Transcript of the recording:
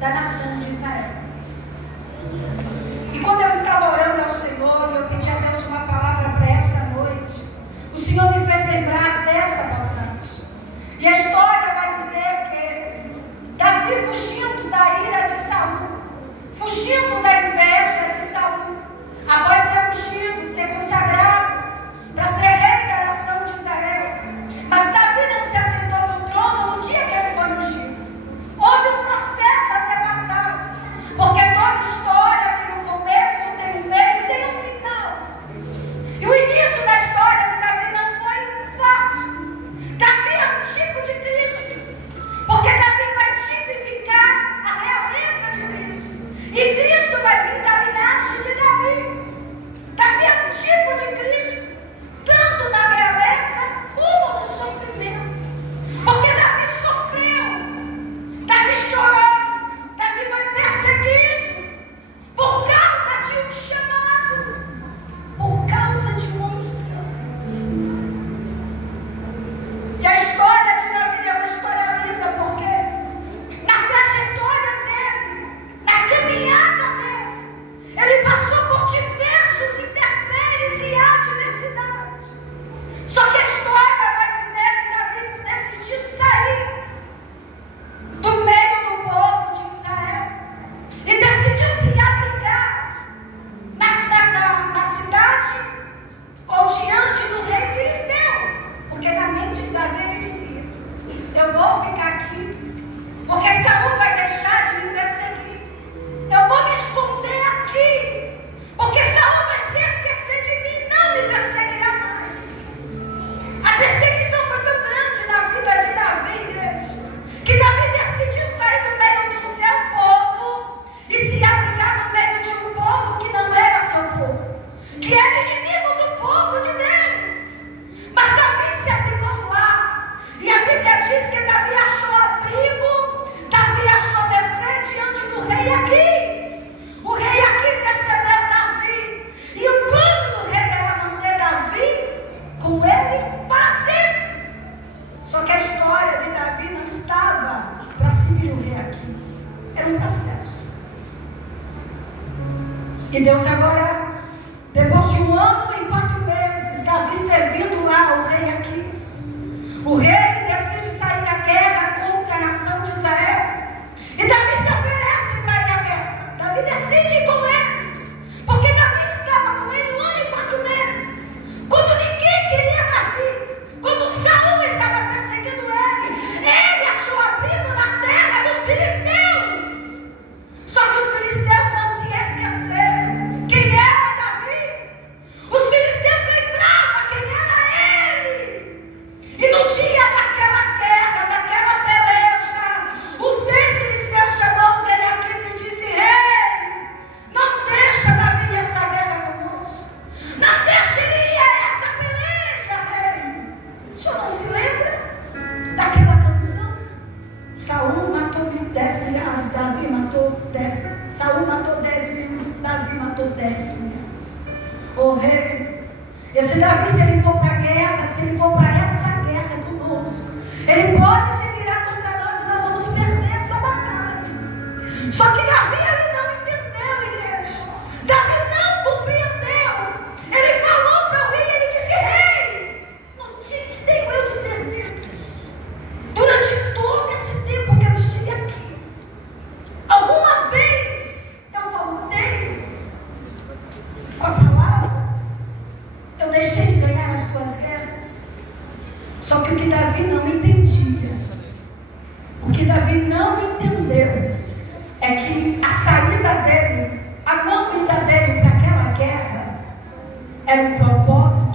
da nação de Israel. E quando eu estava orando ao Senhor, e eu pedi a Deus uma palavra para essa noite, o Senhor me fez lembrar dessa passagem. E a história vai dizer que Davi, fugindo da ira de Saul, fugindo da inveja de Saul, após ser ungido, ser consagrado para ser rei da nação de Israel. Mas Davi não se assentou no trono no dia que ele foi ungido. Houve um processo a ser passado, porque toda história tem um começo, tem um meio e tem um final. E o início da história de Davi não foi fácil. Davi é um tipo de Cristo, porque Davi vai tipificar a realeza de Cristo, e Cristo vai vir da linhagem de Davi. Davi é um tipo de Cristo, tanto na realeza como no sofrimento, porque Davi sofreu, Davi chorou, Davi foi perseguido por causa de um chamado, por causa de uma unção. E a história de Davi é uma história linda, porque na trajetória dele, na caminhada dele, ele passou por diversos intempéries e adversidades. Só que a história vai dizer que Davi decidiu sair do meio do povo de Israel e decidiu se abrigar na cidade ou diante do rei filisteu, porque na mente de Davi ele dizia: eu vou ficar aqui, porque Saul vai deixar de me perseguir. Eu vou me esconder aqui, porque Saul vai se esquecer de mim e não me perseguirá mais. A perseguição foi tão grande na vida de Davi, igreja, que Davi decidiu sair do meio do seu povo e se abrigar no meio de um povo que não era seu povo, que era inimigo do povo de Deus. Mas Davi se abrigou lá, e a Bíblia diz que Davi achou abrigo, Davi achou mercê diante do rei Aquis. O rei Aquis recebeu Davi, e o plano do rei era manter Davi com ele para sempre. Só que a história de Davi não estava para seguir o rei Aquis, era um processo. E Deus agora, depois de 1 ano e 4 meses, Davi servindo lá o rei Aquis, o rei decide sair à guerra contra a nação de Israel. E Davi se oferece para ir à guerra. Davi decide ir com ele, porque Davi estava com ele 1 ano e 4 meses. Quando ninguém queria Davi, quando Saul estava perseguindo ele achou abrigo na terra dos filisteus. Só que os filisteus não se esqueceram quem era Davi. Os filisteus lembravam quem era ele. E no dia daquela guerra, daquela peleja, os ex-filisteus chamou ele aqui e disse: ei, não deixa Davi essa guerra conosco. Não deixa ele ir a essa peleja, rei. O senhor não se lembra daquela canção? Saul matou 10 milhares, Davi matou 10. Saul matou 10 milhões, Davi matou 10 milhões. Ô rei, esse Davi, se ele for para a guerra, se ele for para essa guerra conosco, ele pode se virar contra nós e nós vamos perder essa batalha. Só que Davi ele não entendeu, igreja. Davi não compreendeu. Ele falou para o rei, ele disse: rei, não te tenho eu de servir. Durante todo esse tempo que eu estive aqui, alguma vez eu voltei com a palavra? Eu deixei de ganhar as tuas guerras? Só que o que Davi não entendia, o que Davi não entendeu, é que a saída dele, a não ida dele para aquela guerra, era um propósito